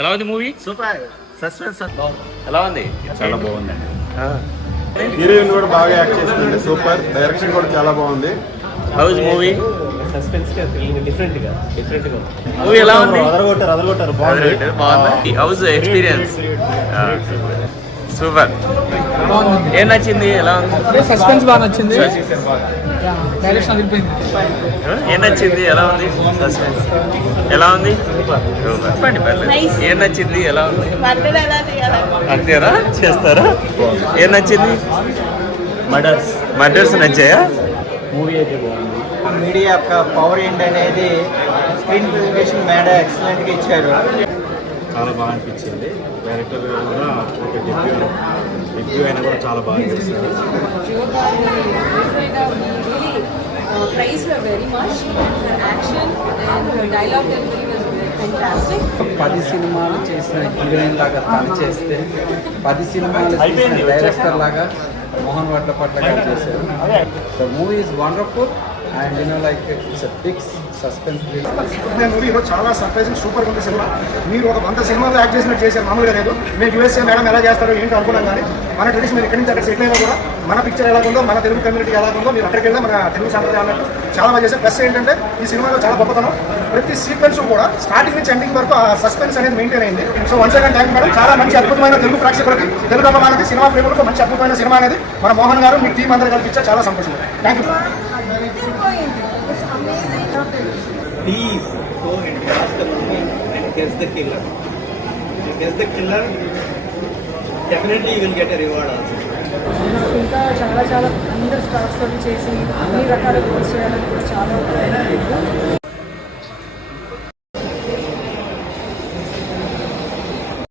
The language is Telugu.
ఎలా ఉంది మూవీ? సూపర్ సస్పెన్స్ ఎలా ఉంది? చాలా బాగుందండి. హీరోయిన్ కూడా బాగా యాక్ట్ చేస్తుంది. సూపర్. డైరెక్షన్ కూడా చాలా బాగుంది. హౌస్ మూవీ సస్పెన్స్ గా డిఫరెంట్ గా మూవీ ఎలా ఉంది? అదరగొట్టారు బాగుంది. House experience super. ఏం నచ్చింది? ఎలా ఉంది? సస్పెన్స్ బాగా నచ్చింది. డైరెక్షన్ అదిరిపోయింది. ఏం నచ్చింది? ఎలా ఉంది? సస్పెన్స్ ఎలా ఉంది? చెప్పండి పర్లేదు. ఏం నచ్చింది? ఎలా ఉంది? అంతేనా? చేస్తారా? ఏం నచ్చింది? మర్డర్స్ నచ్చాయా? మూవీ అయితే బాగుంది. మీడియా యొక్క పవర్ ఏంటి అనేది స్క్రీన్ ప్రెజెంటేషన్ మేడ ఎక్సలెంట్ గా ఇచ్చారు. చాలా బాగా అనిపించింది. డైరెక్టర్ కూడా ఒక డెబ్యూ అయినా కూడా చాలా బాగా చేశారు. Praise her very much. Her action and her dialogue delivery was fantastic. 10 సినిమాలు చేసిన హీరోయిన్ లాగా తను చేస్తే 10 సినిమాలు చేసిన డైరెక్టర్ లాగా మోహన్ వడ్లపట్ల గారు చేశారు. The movie is wonderful and like it's a big suspense thriller. Movie చాలా సర్ప్రైజింగ్ సూపర్ ఉంది సినిమా. మీరు ఒక 100 సినిమాలో యాక్ట్ చేసినట్టు చేశారు. మామూలుగా లేదు. మేము యూఎస్ఏ మేడం ఎలా చేస్తారో ఏంటో అనుకున్నాం, కానీ మన ట్రెడిషన్ మీరు ఇక్కడి నుంచి అక్కడ సెటిల్ అయినా కూడా మన పిక్చర్ ఎలా ఉందో, మన తెలుగు కమ్యూనిటీ ఎలా ఉందో, మీరు అక్కడికి వెళ్ళినా మన తెలుగు సంప్రదాయం అన్నట్టు చాలా బాగా చేశారు. ప్లస్ ఏంటంటే ఈ సినిమాలో చాలా గొప్పతనం, ప్రతి సీక్వెన్స్ కూడా స్టార్టింగ్ నుంచి ఎండింగ్ వరకు ఆ సస్పెన్స్ అనేది మెయింటైన్ అయింది. So once again thank madam. చాలా మంచి అద్భుతమైన తెలుగు ప్రేక్షకులకి, తెలుగు అభిమానులకి, సినిమా ప్రేమలకు మంచి అద్భుతమైన సినిమా అనేది మన మోహన్ గారు మీ టీం అందరూ కలిపి ఇచ్చారు. చాలా సంతోషం. Thank you. Please go and watch the movie and guess the killer. If you guess the killer, definitely you will get a reward also. నాకు ఇంకా చాలా అందరు స్టార్స్ తోటి చేసి అన్ని రకాల రోల్స్ చేయాలని కూడా చాలా